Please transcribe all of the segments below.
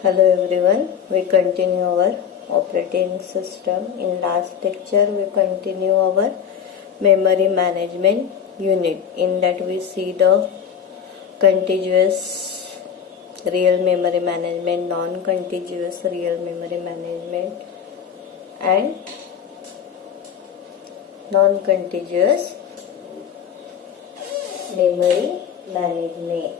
Hello everyone, we continue our operating system. In last lecture we continue our memory management unit. In that we see the contiguous real memory management, non-contiguous real memory management and non-contiguous memory management.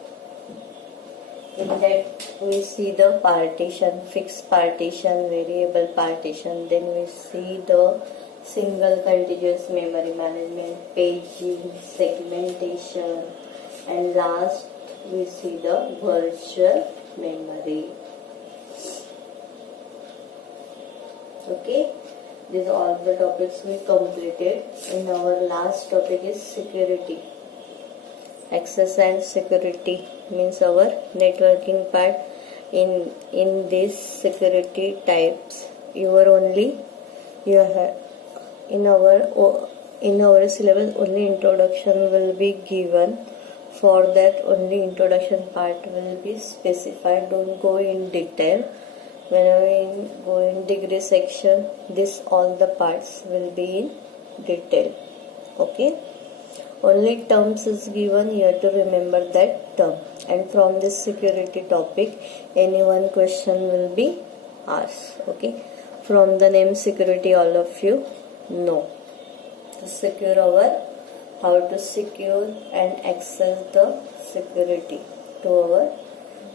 In that we see the partition, fixed partition, variable partition. Then we see the single contiguous memory management, paging, segmentation, and last we see the virtual memory. Okay, these are all the topics we completed. In our last topic is security. Access and security means our networking part. In these security types, in our syllabus only introduction will be given. For that only introduction part will be specified. Don't go in detail. Whenever we go in degree section, this all the parts will be in detail. Okay. Only terms is given, you have to remember that term. And from this security topic, any one question will be asked. Okay. From the name security, all of you know. To secure how to secure and access the security to our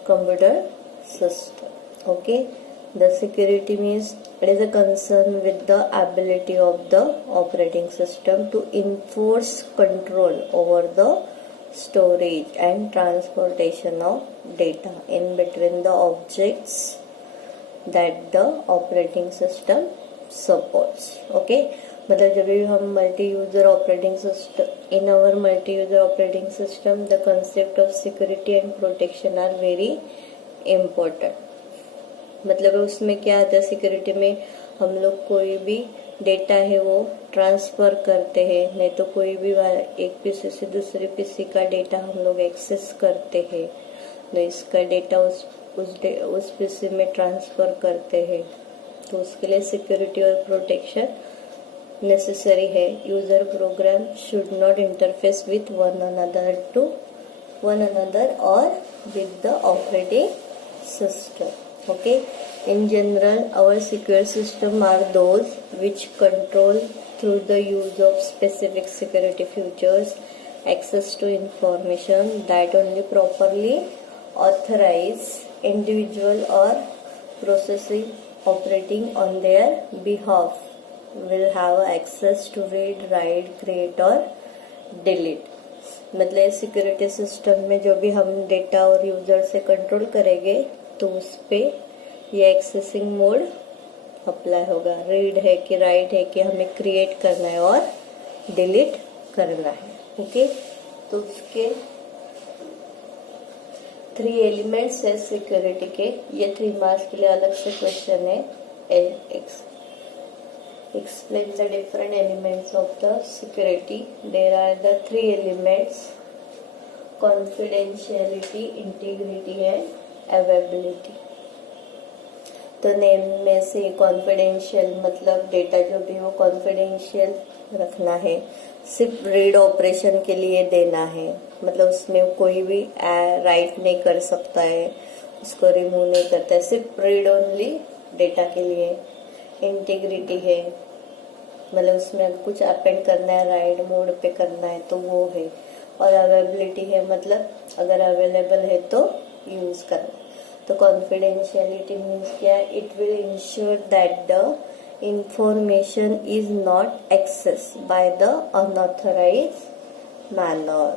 computer system. Okay. The security means it is a concern with the ability of the operating system to enforce control over the storage and transportation of data in between the objects that the operating system supports. Okay, मतलब जब भी हम multi user operating system in our multi user operating system the concept of security and protection are very important. मतलब उसमें क्या आता है, security में हम लोग कोई भी डेटा है वो ट्रांसफर करते हैं, नहीं तो कोई भी एक पीसी से दूसरे पीसी का डेटा हम लोग एक्सेस करते हैं, तो इसका डेटा उस पीसी में ट्रांसफर करते हैं. तो उसके लिए सिक्योरिटी और प्रोटेक्शन नेसेसरी है. User program should not interface with one another और with the operating system. Okay, in general our secure system are those which control through the use of specific security features access to information that only properly authorized individual or processing operating on their behalf will have access to read, write, create और delete. मतलब security system में जो भी हम data और user से control करेंगे तो उस पे ये एक्सेसिंग मोड अप्लाई होगा. रीड है कि राइट है कि हमें क्रिएट करना है और डिलीट करना है. ओके, तो उसके 3 एलिमेंट्स है सिक्योरिटी के. ये 3 मार्क्स के लिए अलग से क्वेश्चन है. Explain the different elements of the security. There are the 3 elements: confidentiality, integrity and availability. तो नेम में से कॉन्फिडेंशियल मतलब डेटा जो भी वो कॉन्फिडेंशियल रखना है, सिर्फ रीड ऑपरेशन के लिए देना है, मतलब उसमें कोई भी राइट नहीं कर सकता है, उसको रिमूव नहीं करता है, सिर्फ रीड ओनली डेटा के लिए. इंटीग्रिटी है मतलब उसमें अगर कुछ अपेंड करना है, राइट मोड पे करना है तो वो है. और अवेलेबिलिटी है मतलब अगर अवेलेबल है तो यूज करना. तो कॉन्फिडेंशियलिटी मीन्स क्या, it will ensure that the information is not access by the unauthorise manner.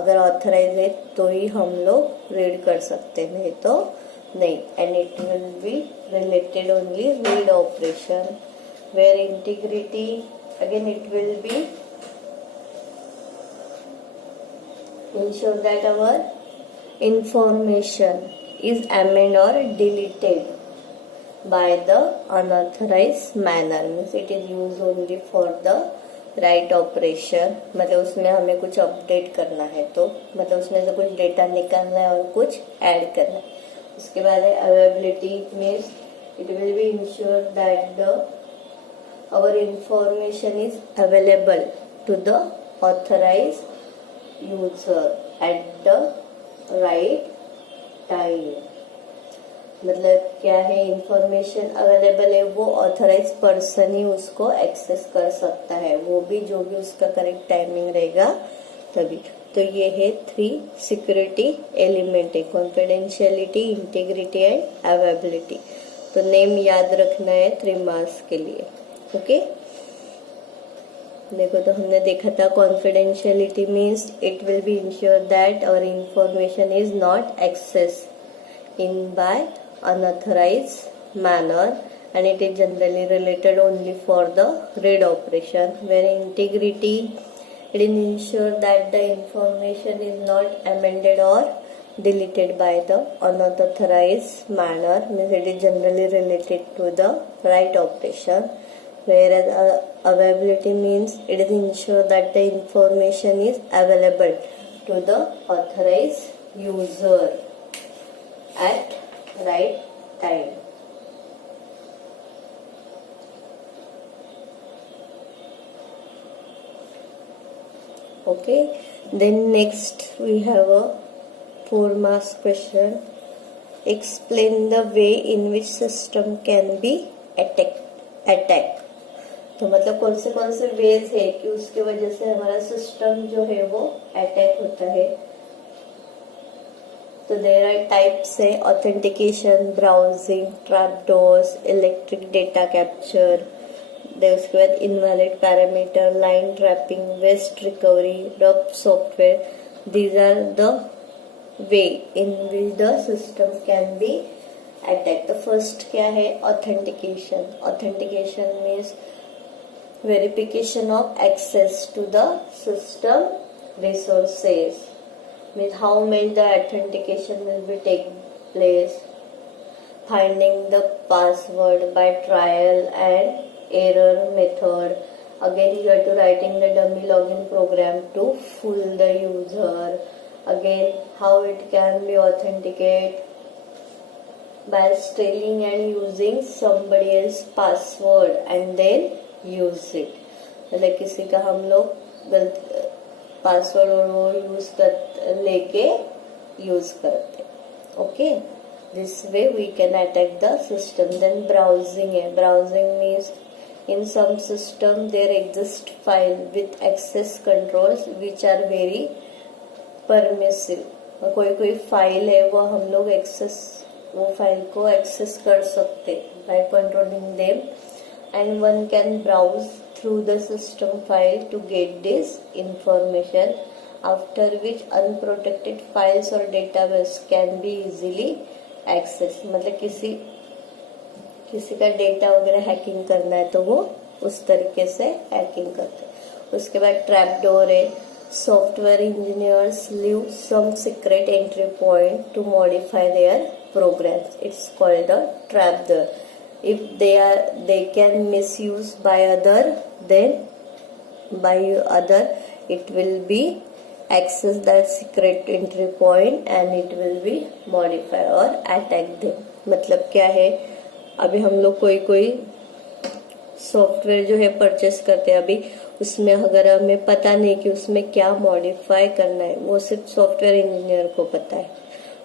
अगर ऑथराइज है तो ही हम लोग रीड कर सकते हैं, नहीं तो नहीं. And it will be related only read operation. Where integrity again it will be ensure that our information is amended or deleted by the unauthorized manner. Means it is used only for the write operation, मतलब उसमें हमें कुछ update करना है तो मतलब उसमें से कुछ डेटा निकालना है और कुछ ऐड करना है. उसके बाद है availability means it will be ensure that the our information is available to the authorized user at the right time. मतलब क्या है, इंफॉर्मेशन अवेलेबल है, वो ऑथराइज पर्सन ही उसको एक्सेस कर सकता है, वो भी जो भी उसका करेक्ट टाइमिंग रहेगा तभी. तो ये है 3 सिक्योरिटी एलिमेंट है, कॉन्फिडेंशियलिटी, इंटीग्रिटी एंड अवेलेबिलिटी. तो नेम याद रखना है 3 मार्क्स के लिए. ओके देखो, तो हमने देखा था confidentiality means it will be ensure that our information is not access in by unauthorized manner and it is generally related only for the RAID operation. Where integrity, it is ensure that the information is not amended or deleted by the unauthorized manner, means it is generally related to the right operation. Whereas availability means it is ensure that the information is available to the authorized user at right time. Okay, then next we have a 4 marks question. Explain the way in which system can be attacked. तो मतलब कौन से veg है कि उसके वजह से हमारा सिस्टम जो है वो अटैक होता है. तो देयर आर टाइप्स है, authentication, browsing, trapdoors, electric data capture, उसके बाद invalid parameter, line trapping, waste recovery, rough software. These are the way in which the system can be attack. तो फर्स्ट क्या है, authentication. Authentication means verification of access to the system resources, means how many the authentication will be taking place. Finding the password by trial and error method. Again you have to writing the dummy login program to fool the user. Again how it can be authenticated by stealing and using somebody else's password and then use it. मतलब किसी का हम लोग गलत password और वो use कर लेके यूज करते. Okay, this way we can attack the system. Then browsing है. Browsing means in some system there exist file with access controls which are very permissive. कोई फाइल है वो हम लोग वो फाइल को एक्सेस कर सकते by controlling them. And one can browse through the system file to get this information, after which unprotected files or database can be easily accessed. मतलब किसी का डेटा वगैरह हैकिंग करना है तो वो उस तरीके से हैकिंग करते हैं. उसके बाद ट्रैपडोर है. Software engineers leave some secret entry point to modify their programs. It's called the trapdoor. If they can misuse by other, then it will be access that secret entry point and it will be modify or attack them. मतलब क्या है, अभी हम लोग कोई software जो है purchase करते हैं, अभी उसमें अगर हमें पता नहीं कि उसमें क्या मॉडिफाई करना है, वो सिर्फ सॉफ्टवेयर इंजीनियर को पता है.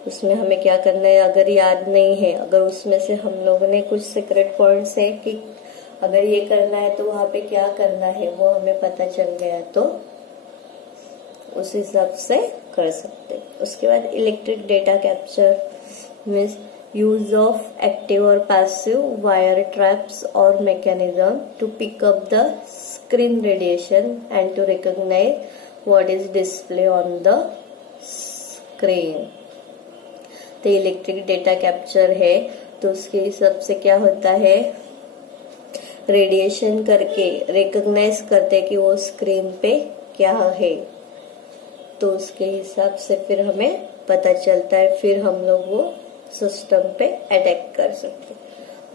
उसमें हमें क्या करना है अगर याद नहीं है, अगर उसमें से हम लोगों ने कुछ सीक्रेट पॉइंट्स है कि अगर ये करना है तो वहां पे क्या करना है वो हमें पता चल गया तो उस हिसाब से कर सकते. उसके बाद electric data capture means use of active और पैसिव वायर ट्रैप्स और mechanism to pick up the screen radiation and to recognise what is display on the screen. तो इलेक्ट्रिक डेटा कैप्चर है तो उसके हिसाब से क्या होता है, रेडिएशन करके रिकॉग्नाइज करते कि वो स्क्रीन पे क्या है, तो उसके हिसाब से फिर हमें पता चलता है, फिर हम लोग वो सिस्टम पे अटैक कर सकते.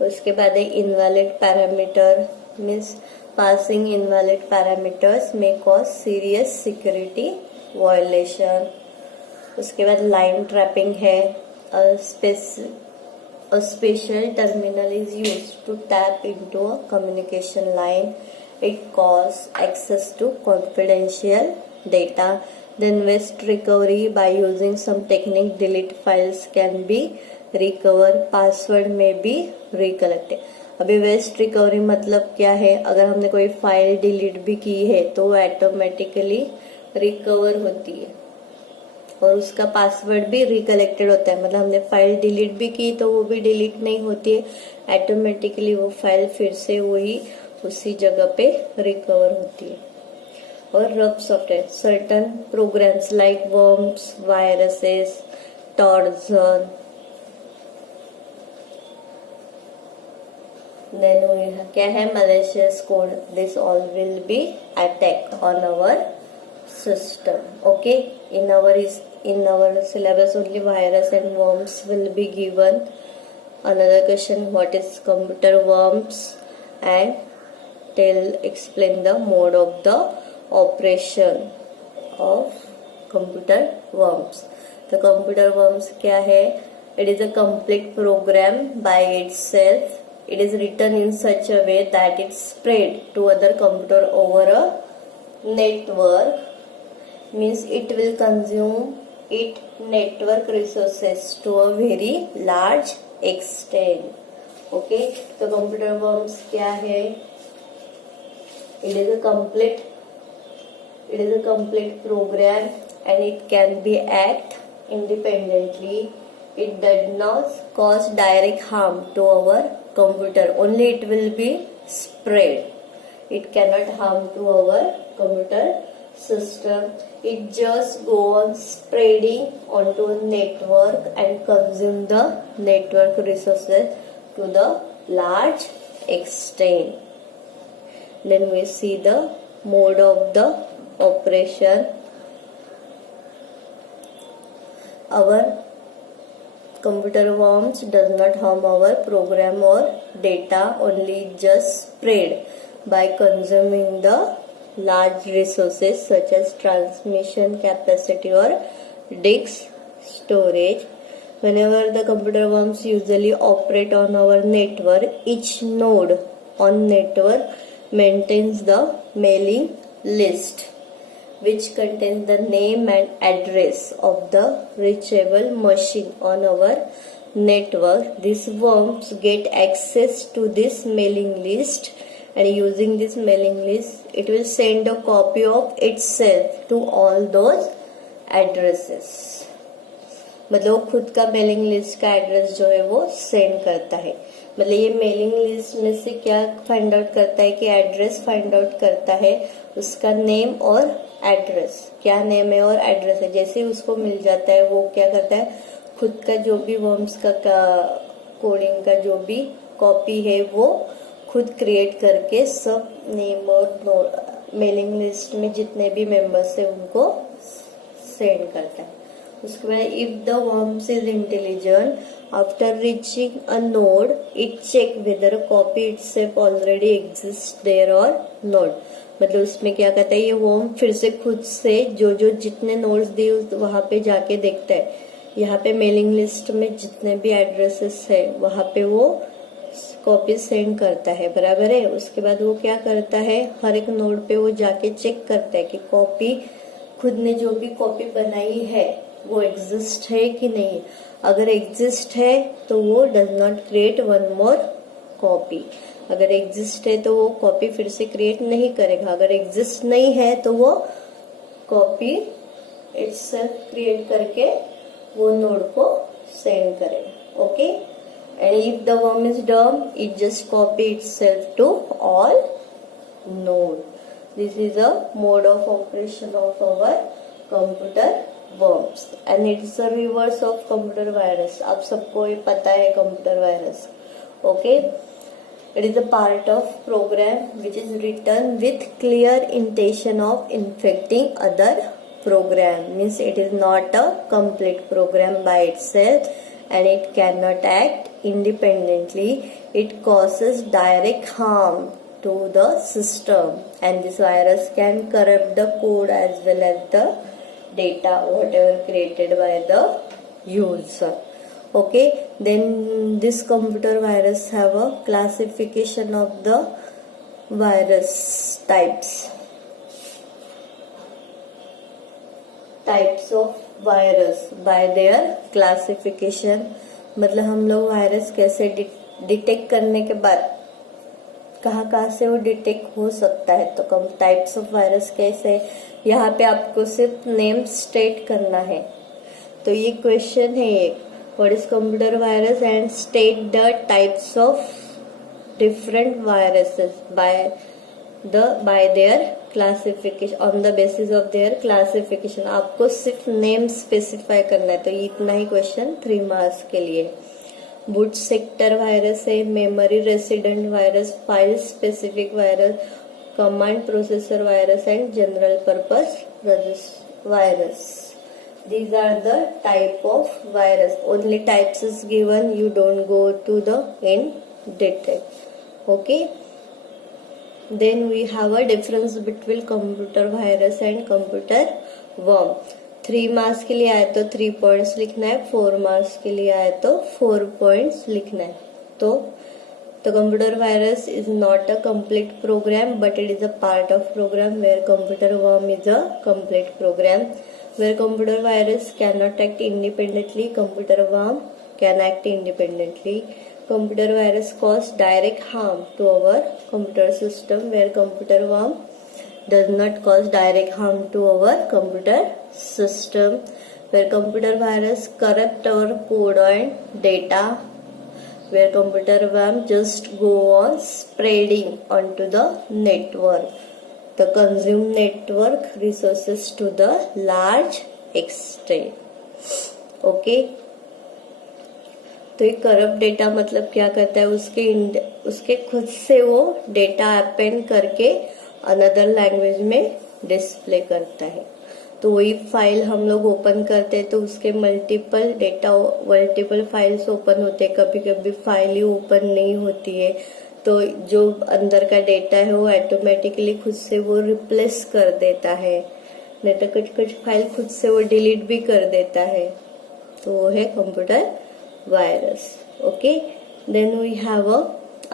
उसके बाद है invalid parameter means passing invalid parameters में कॉज सीरियस सिक्योरिटी वायलेशन. उसके बाद लाइन ट्रैपिंग है. a special terminal is used to tap into a communication line. It causes access to confidential data. Then waste recovery by using some technique, delete files can be recovered, password may be recollected. अभी waste recovery मतलब क्या है, अगर हमने कोई file delete भी की है तो वो ऑटोमेटिकली रिकवर होती है और उसका पासवर्ड भी रिकलेक्टेड होता है. मतलब हमने फाइल डिलीट भी की तो वो भी डिलीट नहीं होती है, ऑटोमेटिकली वो फाइल फिर से वही उसी जगह पे रिकवर होती है. और rub software, certain programs like worms, viruses, trojan, then we क्या है malicious code. This all will be attack on our system. Okay, in our syllabus only virus and worms will be given. Another question, what is computer worms, and explain the mode of the operation of computer worms. The computer worms क्या है? It is a complete program by itself. It is written in such a way that it spread to other computer over a network. Means it will consume it network resources to a very large extent. Okay, तो computer worms क्या है? It is a complete program and it can be act independently. It does not cause direct harm to our computer, only it will be spread. It cannot harm to our computer system. It just go on spreading onto a network and consume the network resources to the large extent. Then we see the mode of the operation. Our computer worms does not harm our program or data, only just spread by consuming the large resources such as transmission capacity or disk storage. Whenever the computer worms usually operate on our network, each node on network maintains the mailing list which contains the name and address of the reachable machine on our network. These worms get access to this mailing list, and using this mailing list it will send a copy of itself to all those addresses. मतलब वो खुद का mailing list का address जो है वो send करता है. मतलब ये मेलिंग लिस्ट में से क्या फाइंड आउट करता है कि एड्रेस फाइंड आउट करता है, उसका नेम और एड्रेस, क्या नेम है और एड्रेस है. जैसे ही उसको मिल जाता है वो क्या करता है, खुद का जो भी वर्म्स का कोडिंग का जो भी कॉपी है वो खुद क्रिएट करके सब नेम और मेलिंग लिस्ट में जितने भी मेंबर्स है उनको सेंड करता है. उसके बाद if the worms is intelligent, after reaching a node it check whether a copy itself already exist there और नोट. मतलब उसमें क्या कहता है, ये वर्म फिर से खुद से जो जितने नोड्स दिए वहां पे जाके देखता है. यहाँ पे मेलिंग लिस्ट में जितने भी एड्रेसेस है वहां पे वो कॉपी सेंड करता है, बराबर है. उसके बाद वो क्या करता है, हर एक नोड पे वो जाके चेक करता है कि कॉपी खुद ने जो भी कॉपी बनाई है वो एग्जिस्ट है कि नहीं. अगर एग्जिस्ट है तो वो does not create one more copy. अगर एग्जिस्ट है तो वो कॉपी फिर से क्रिएट नहीं करेगा. अगर एग्जिस्ट नहीं है तो वो कॉपी इटसेल्फ क्रिएट करके वो नोड को सेंड करेगा. Okay, and if the worm is dumb it just copy itself to all node. This is a mode of operation of our computer worms and it's the reverse of computer virus. आप सबको ये पता है computer virus. Okay, it is a part of program which is written with clear intention of infecting other program. Means it is not a complete program by itself and it cannot act independently. It causes direct harm to the system and this virus can corrupt the code as well as the data whatever created by the user. Okay, then this computer virus have a classification of the virus types of virus by their classification. मतलब हम लोग virus कैसे detect करने के बाद कहाँ से वो डिटेक्ट हो सकता है, तो कम टाइप्स ऑफ वायरस कैसे, यहाँ पे आपको सिर्फ नेम स्टेट करना है. तो ये क्वेश्चन है एक, what is computer virus and state the types of different viruses by their classification, on the basis of their classification. आपको सिर्फ नेम स्पेसिफाई करना है, तो इतना ही क्वेश्चन 3 मार्क्स के लिए. बूट सेक्टर वायरस है, memory resident virus, file specific virus, command processor virus and general purpose virus. These are the type of virus. Only types is given. You don't go to the in detail. Okay. Then we have a difference between computer virus and computer worm. 3 marks के लिए आए तो 3 points लिखना है, 4 marks के लिए आए तो 4 पॉइंट्स लिखना है. तो computer virus is not a complete program, but it is a part of program, where computer worm is a complete program. Where computer virus cannot act independently, computer worm can act independently. Computer virus cause direct harm to our computer system, where computer worm does not cause direct harm to our computer system. Where computer virus corrupt our code and data, where computer worm just go on spreading onto the network, the consume network resources to the large extent. Okay. तो ये corrupt data मतलब क्या करता है, उसके खुद से वो डेटा अपेंड करके अनदर लैंग्वेज में डिस्प्ले करता है. तो वही फाइल हम लोग ओपन करते हैं तो उसके मल्टीपल फाइल्स ओपन होते हैं. कभी कभी फाइल ही ओपन नहीं होती है, तो जो अंदर का डेटा है वो ऑटोमेटिकली खुद से वो रिप्लेस कर देता है, नहीं तो कुछ फाइल खुद से वो डिलीट भी कर देता है. तो वो है computer virus. Okay, then we have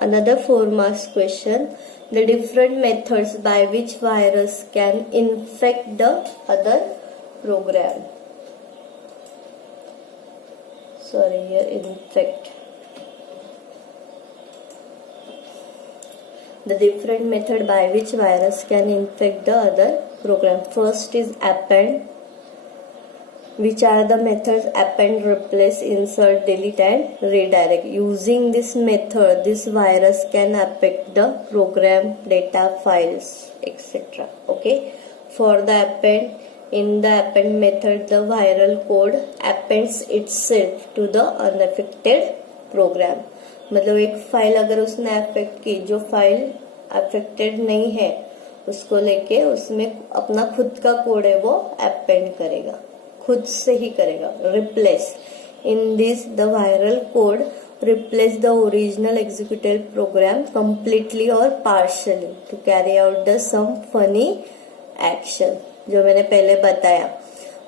another 4 marks question. The different methods by which virus can infect the other program. Sorry, here infect. The different method by which virus can infect the other program. First is append, which are the methods append, replace, insert, delete and redirect. Using this method, this virus can affect the program, data, files, etc. Okay. For the append, in the append method, the viral code appends itself to the unaffected program. मतलब एक file अगर उसने affect की, जो file affected नहीं है उसको लेके उसमें अपना खुद का कोड है वो अपेंड करेगा, खुद से ही करेगा. Replace, in this the viral code replace the original executable program completely और partially to carry out the some funny action. जो मैंने पहले बताया,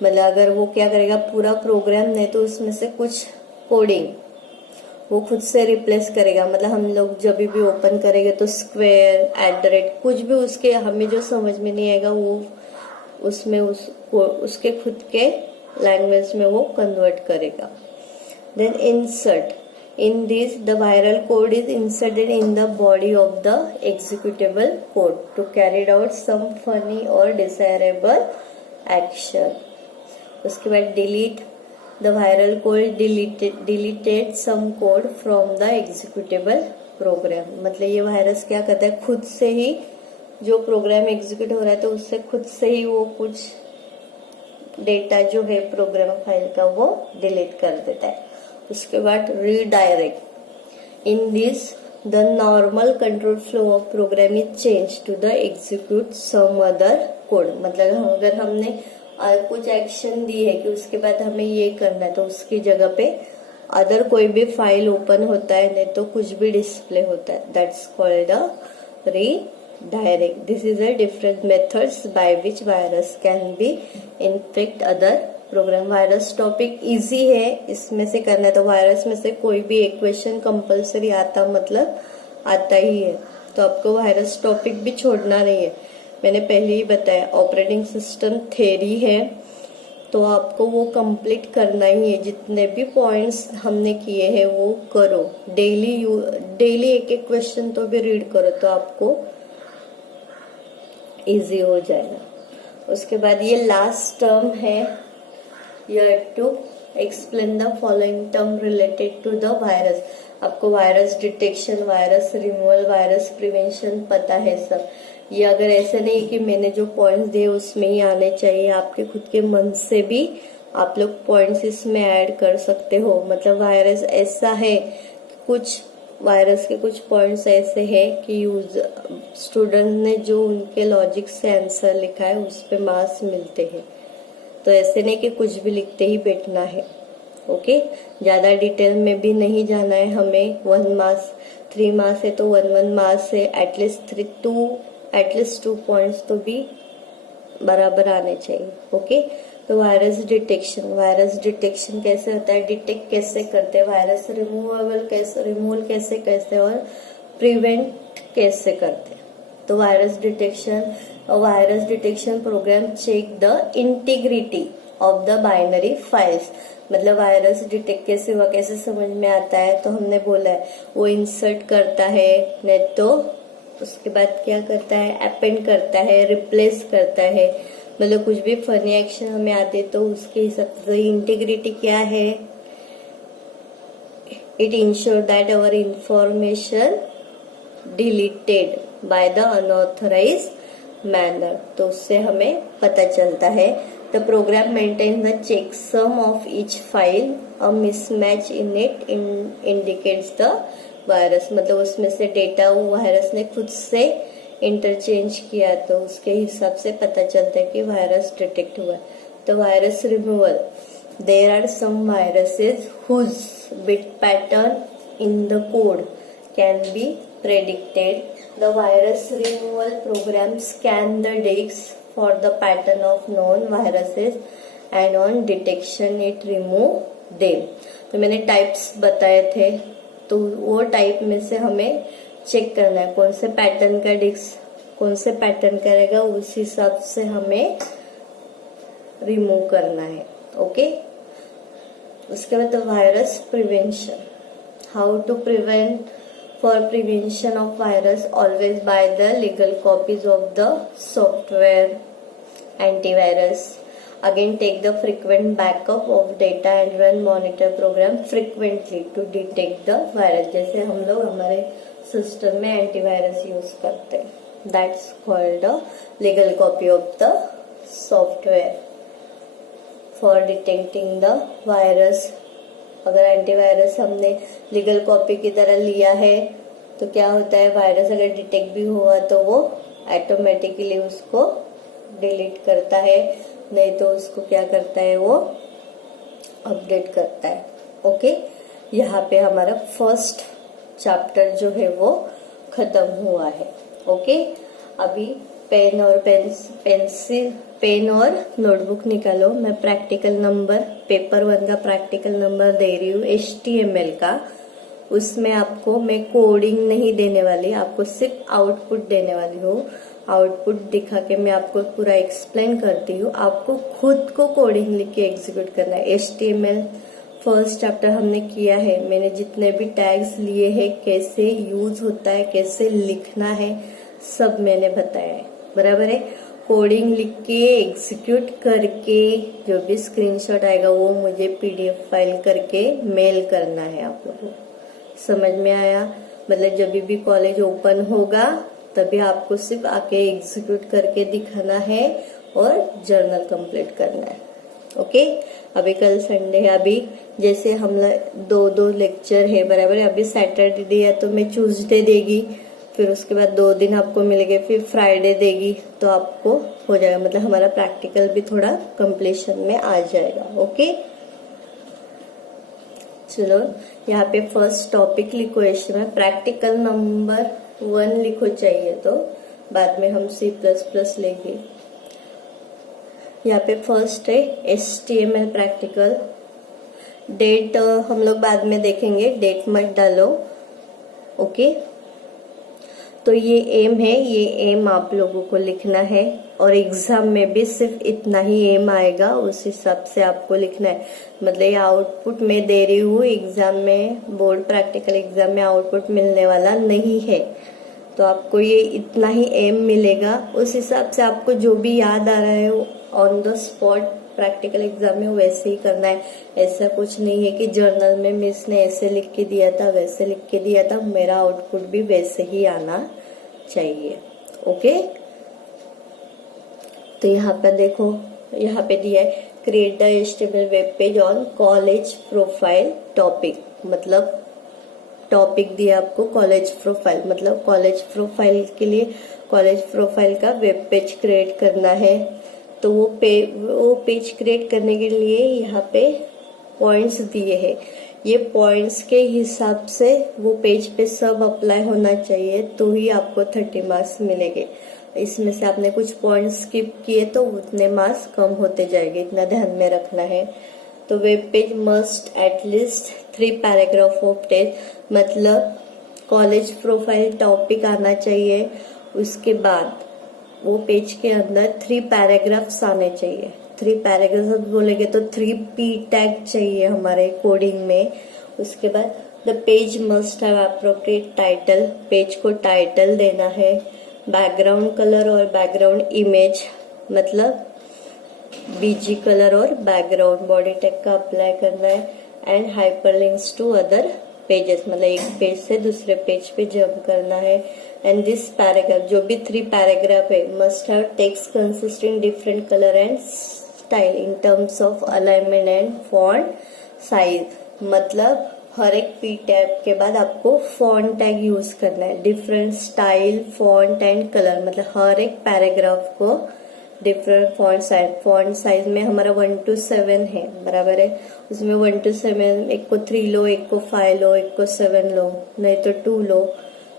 मतलब अगर वो क्या करेगा, पूरा प्रोग्राम नहीं तो उसमें से कुछ कोडिंग वो खुद से रिप्लेस करेगा. मतलब हम लोग जब भी ओपन करेंगे तो स्क्वायर, @ कुछ भी उसके हमें जो समझ में नहीं आएगा वो उसमें उसके खुद के लैंग्वेज में वो कन्वर्ट करेगा. Then insert, in this the viral code is inserted in the body of the executable code to carry out some funny और डिजायरेबल एक्शन. उसके बाद delete, the viral code deleted some code from the executable program. मतलब ये virus क्या करता है, खुद से ही जो प्रोग्राम एग्जीक्यूट हो रहा है तो उससे खुद से ही वो कुछ डेटा जो है प्रोग्राम फाइल का वो डिलीट कर देता है. उसके बाद redirect, in this the normal control flow of program is change to the execute some other code. मतलब अगर हमने कुछ एक्शन दी है कि उसके बाद हमें ये करना है तो उसकी जगह पे अदर कोई भी फाइल ओपन होता है, नहीं तो कुछ भी डिस्प्ले होता है. That's called the redirect. This is a different methods by which virus can be infect other program. Virus topic easy है, इसमें से करना है तो वायरस में से कोई भी एक क्वेश्चन कंपलसरी आता मतलब आता ही है, तो आपको वायरस टॉपिक भी छोड़ना नहीं है। मैंने पहले ही बताया ऑपरेटिंग सिस्टम थ्योरी है तो आपको वो कंप्लीट करना ही है। जितने भी पॉइंट्स हमने किए हैं वो करो, डेली एक एक क्वेश्चन तो भी रीड करो तो आपको इजी हो जाएगा। उसके बाद ये लास्ट टर्म है, you have to explain the following term related to the virus. आपको virus detection, virus removal, virus prevention पता है सब। ये अगर ऐसे नहीं कि मैंने जो पॉइंट्स दिए उसमें ही आने चाहिए, आपके खुद के मन से भी आप लोग पॉइंट्स इसमें ऐड कर सकते हो। मतलब वायरस ऐसा है, कुछ वायरस के कुछ पॉइंट्स ऐसे हैं कि स्टूडेंट ने जो उनके लॉजिक से आंसर लिखा है उस पे मार्क्स मिलते हैं। तो ऐसे नहीं कि कुछ भी लिखते ही बैठना है। ओके, ज्यादा डिटेल में भी नहीं जाना है हमें। 1 मार्क्स 3 मार्क्स है तो 1 मार्क्स है, एटलीस्ट 2 पॉइंट्स तो भी बराबर आने चाहिए। ओके, तो वायरस डिटेक्शन कैसे होता है, डिटेक्ट कैसे करते हैं, वायरस रिमूवल कैसे करते हैं और प्रिवेंट कैसे करते हैं। तो virus detection program check the integrity of the binary files. मतलब वायरस डिटेक्ट कैसे हुआ, कैसे समझ में आता है, तो हमने बोला है वो इंसर्ट करता है, नहीं तो उसके बाद क्या करता है, अपेंड करता है, रिप्लेस करता है। मतलब कुछ भी फनी एक्शन हमें आते तो उसके हिसाब से इंटीग्रिटी क्या है, it ensure that our information deleted by the unauthorised manner. तो उससे हमें पता चलता है the program maintain the checksum of each file, a mismatch in it indicates the virus. मतलब उसमें से डेटा वो वायरस ने खुद से इंटरचेंज किया तो उसके हिसाब से पता चलता है कि वायरस डिटेक्ट हुआ। तो virus removal, there are some viruses whose bit pattern in the code can be predicted. The virus removal program scan the disk for the pattern of known viruses and on detection it remove them. तो मैंने types बताए थे, तो वो type में से हमें check करना है कौन से पैटर्न का डिस्क कौन से पैटर्न करेगा, उस हिसाब से हमें रिमूव करना है। ओके, उसके बाद virus prevention, how to prevent. For prevention of virus, always buy the legal copies of the software antivirus. Again, take the frequent backup of data and run monitor program frequently to detect the virus. जैसे हम लोग हमारे system में antivirus use करते हैं, that's called a legal copy of the software for detecting the virus. अगर antivirus हमने legal copy की तरह लिया है तो क्या होता है, वायरस अगर डिटेक्ट भी हुआ तो वो ऑटोमेटिकली उसको डिलीट करता है, नहीं तो उसको क्या करता है, वो अपडेट करता है। ओके, यहाँ पे हमारा फर्स्ट चैप्टर जो है वो खत्म हुआ है। ओके, अभी पेन और नोटबुक निकालो। मैं प्रैक्टिकल नंबर, पेपर 1 का प्रैक्टिकल नंबर दे रही हूँ HTML का। उसमें आपको मैं कोडिंग नहीं देने वाली, आपको सिर्फ आउटपुट देने वाली हूँ। आउटपुट दिखा के मैं आपको पूरा एक्सप्लेन करती हूँ, आपको खुद को कोडिंग लिख के एग्जीक्यूट करना है। HTML फर्स्ट चैप्टर हमने किया है, मैंने जितने भी टैग्स लिए हैं, कैसे यूज होता है, कैसे लिखना है, सब मैंने बताया है, बराबर है। कोडिंग लिख के एग्जीक्यूट करके जो भी स्क्रीनशॉट आएगा वो मुझे PDF फाइल करके मेल करना है आप लोगों को। समझ में आया? मतलब जब भी कॉलेज ओपन होगा तभी आपको सिर्फ आके एग्जीक्यूट करके दिखाना है और जर्नल कंप्लीट करना है। ओके, अभी कल संडे है, अभी जैसे हम 2 लेक्चर है, बराबर है। अभी सैटरडे दिया तो मैं ट्यूसडे देगी, फिर उसके बाद 2 दिन आपको मिलेंगे, फिर फ्राइडे देगी, तो आपको हो जाएगा। मतलब हमारा प्रैक्टिकल भी थोड़ा कंप्लीशन में आ जाएगा। ओके, चलो यहाँ पे फर्स्ट टॉपिक लिखो में प्रैक्टिकल नंबर 1 लिखो चाहिए, तो बाद में हम C++ लेंगे। यहाँ पे फर्स्ट है HTML प्रैक्टिकल। डेट हम लोग बाद में देखेंगे, डेट मत डालो, ओके। तो ये एम है, ये एम आप लोगों को लिखना है और एग्जाम में भी सिर्फ इतना ही एम आएगा, उस हिसाब से आपको लिखना है। मतलब ये आउटपुट मैं दे रही हूँ, एग्जाम में, बोर्ड प्रैक्टिकल एग्जाम में आउटपुट मिलने वाला नहीं है। तो आपको ये इतना ही एम मिलेगा, उस हिसाब से आपको जो भी याद आ रहा है on the spot practical exam में वैसे ही करना है। ऐसा कुछ नहीं है कि जर्नल में मिस ने ऐसे लिख के दिया था, वैसे लिख के दिया था, मेरा आउटपुट भी वैसे ही आना चाहिए, ओके। तो यहाँ पर देखो, यहाँ पे दिया है create the HTML web page on college profile topic. मतलब टॉपिक दिया आपको कॉलेज प्रोफाइल, मतलब कॉलेज प्रोफाइल के लिए कॉलेज प्रोफाइल का वेब पेज क्रिएट करना है। तो वो पेज क्रिएट करने के लिए यहाँ पे पॉइंट्स दिए हैं। ये पॉइंट्स के हिसाब से वो पेज पे सब अप्लाई होना चाहिए, तो ही आपको 30 मार्क्स मिलेंगे। इसमें से आपने कुछ पॉइंट्स स्किप किए तो उतने मार्क्स कम होते जाएंगे, इतना ध्यान में रखना है। तो web page must at least 3 paragraph of text, मतलब कॉलेज प्रोफाइल टॉपिक आना चाहिए, उसके बाद वो पेज के अंदर 3 पैराग्राफ्स आने चाहिए। 3 पैराग्राफ बोलेंगे तो 3P टैग चाहिए हमारे कोडिंग में। उसके बाद the page must have appropriate title, page को टाइटल देना है। बैकग्राउंड कलर और बैकग्राउंड इमेज, मतलब BG कलर और बैकग्राउंड बॉडी टैग का अप्लाई करना है। And hyperlinks to other pages, मतलब एक पेज से दूसरे पेज पे जंप करना है। एंड दिस पैराग्राफ, जो भी 3 पैराग्राफ है, must have text consisting different colour and style in terms of alignment and font size. मतलब हर एक P टैग के बाद आपको फॉन्ट टैग यूज करना है, different style, font and colour, मतलब हर एक पैराग्राफ को डिफरेंट फॉन्ट साइज में हमारा 1 to 7 है, बराबर है। उसमें 1 to 7, एक को 3 लो, एक को 5 लो, एक को 7 लो, नहीं तो 2 लो।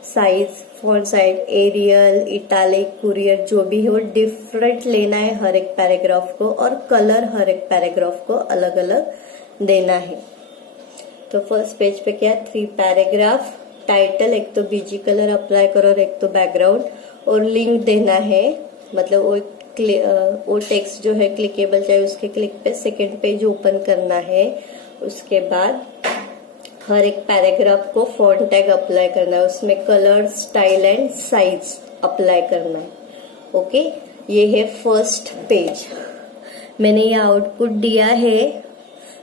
Size, font size, Arial, italic, courier, जो भी हो डिफरेंट लेना है हर एक पैराग्राफ को, और कलर हर एक पैराग्राफ को अलग अलग देना है। तो फर्स्ट पेज पे क्या, 3 पैराग्राफ, टाइटल, एक तो BG कलर अप्लाई करो और एक तो बैकग्राउंड, और लिंक देना है, मतलब वो टेक्स्ट जो है क्लिकेबल चाहिए, उसके क्लिक पे सेकंड पेज ओपन करना है। उसके बाद हर एक पैराग्राफ को फॉन्ट टैग अप्लाई करना है, उसमें colour, style and size apply करना है, ओके। ये है फर्स्ट पेज। मैंने ये आउटपुट दिया है,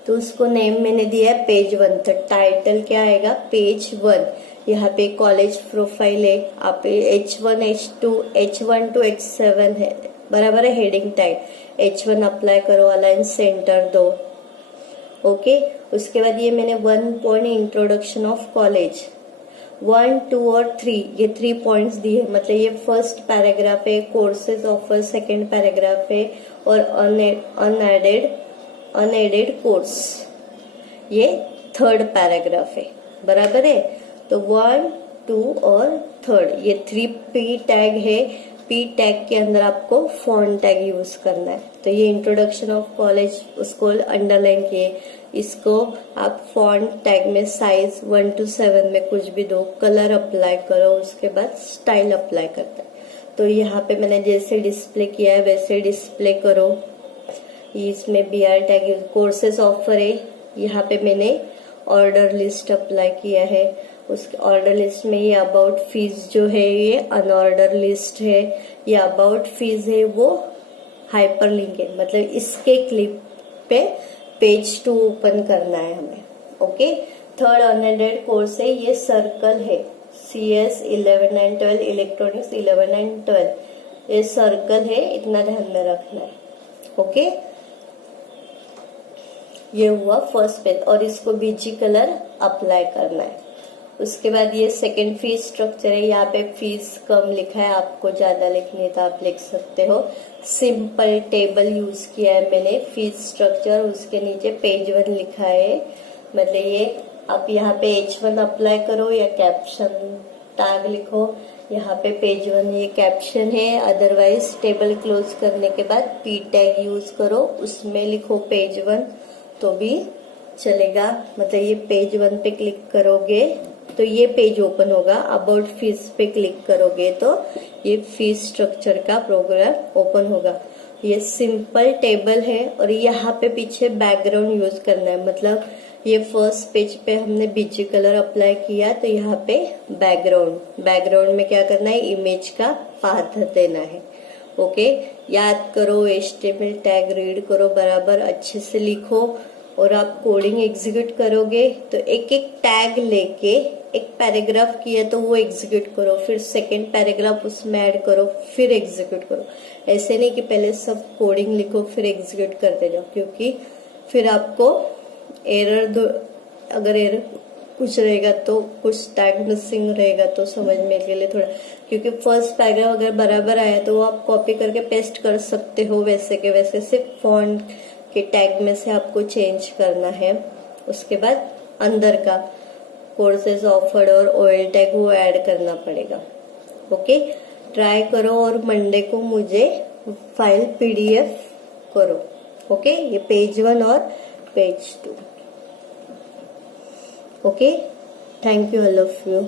तो उसको नेम मैंने दिया है पेज 1। तो टाइटल क्या आएगा, पेज 1। यहाँ पे कॉलेज प्रोफाइल है, आप H1 to H7 है, बराबर है। हेडिंग टैग H1 अप्लाई करो, अलाइन सेंटर दो, ओके। उसके बाद ये मैंने 1 पॉइंट इंट्रोडक्शन ऑफ कॉलेज, 1, 2 और 3, ये 3 पॉइंट्स दिए, मतलब ये फर्स्ट पैराग्राफ है। कोर्सेज ऑफर सेकेंड पैराग्राफ है, और अनएडेड कोर्स ये थर्ड पैराग्राफ है, बराबर है। तो 1, 2 और 3, ये 3P टैग है। P टैग के अंदर आपको फॉन्ट टैग यूज करना है। तो ये इंट्रोडक्शन ऑफ कॉलेज, उसको अंडरलाइन किए, इसको आप फॉन्ट टैग में साइज 1 to 7 में कुछ भी दो, कलर अप्लाई करो, उसके बाद स्टाइल अप्लाई करता है। तो यहाँ पे मैंने जैसे डिस्प्ले किया है वैसे डिस्प्ले करो। इसमें BR टैग, कोर्सेज ऑफर है, यहाँ पे मैंने ऑर्डर लिस्ट अप्लाई किया है। उस ऑर्डर लिस्ट में ये अबाउट फीस जो है ये अनऑर्डर लिस्ट है, ये अबाउट फीस है वो हाइपरलिंक है, मतलब इसके क्लिक पे पेज 2 ओपन करना है हमें, ओके। थर्ड अनएडेड कोर्स है, ये सर्कल है, CS 11 and 12, इलेक्ट्रॉनिक्स 11 and 12, ये सर्कल है, इतना ध्यान में रखना है, ओके। ये हुआ फर्स्ट पेज, और इसको BG कलर अप्लाई करना है। उसके बाद ये सेकंड फीस स्ट्रक्चर है, यहाँ पे फीस कम लिखा है, आपको ज्यादा लिखनी है तो आप लिख सकते हो। सिंपल टेबल यूज किया है मैंने, फीस स्ट्रक्चर, उसके नीचे पेज 1 लिखा है, मतलब ये आप यहाँ पे H1 अप्लाई करो या कैप्शन टैग लिखो, यहाँ पे पेज 1 ये कैप्शन है, अदरवाइज टेबल क्लोज करने के बाद पी टैग यूज करो, उसमें लिखो पेज 1 तो भी चलेगा। मतलब ये पेज 1 पे क्लिक करोगे तो ये पेज ओपन होगा, अबाउट फीस पे क्लिक करोगे तो ये फीस स्ट्रक्चर का प्रोग्राम ओपन होगा। ये सिंपल टेबल है और यहाँ पे पीछे बैकग्राउंड यूज करना है। मतलब ये फर्स्ट पेज पे हमने बीजी कलर अप्लाई किया तो यहाँ पे बैकग्राउंड में क्या करना है, इमेज का पाथ देना है। ओके, याद करो, HTML टैग रीड करो, बराबर अच्छे से लिखो और आप कोडिंग एग्जीक्यूट करोगे तो एक एक टैग लेके एक पैराग्राफ किया तो वो एग्जीक्यूट करो, फिर सेकंड पैराग्राफ उसमें ऐड करो, फिर एग्जीक्यूट करो। ऐसे नहीं कि पहले सब कोडिंग लिखो फिर एग्जीक्यूट करते जाओ, क्योंकि फिर आपको अगर एरर कुछ रहेगा तो कुछ टैग मिसिंग रहेगा तो समझने के लिए थोड़ा, क्योंकि फर्स्ट पैराग्राफ अगर बराबर आया तो वो आप कॉपी करके पेस्ट कर सकते हो वैसे के वैसे, सिर्फ फॉन्ट के टैग में से आपको चेंज करना है। उसके बाद अंदर का कोर्सेज ऑफर्ड और ऑयल टैग वो ऐड करना पड़ेगा। ओके, ट्राई करो और मंडे को मुझे फाइल PDF करो। ओके, ये पेज 1 और page 2। Okay, thank you all of you.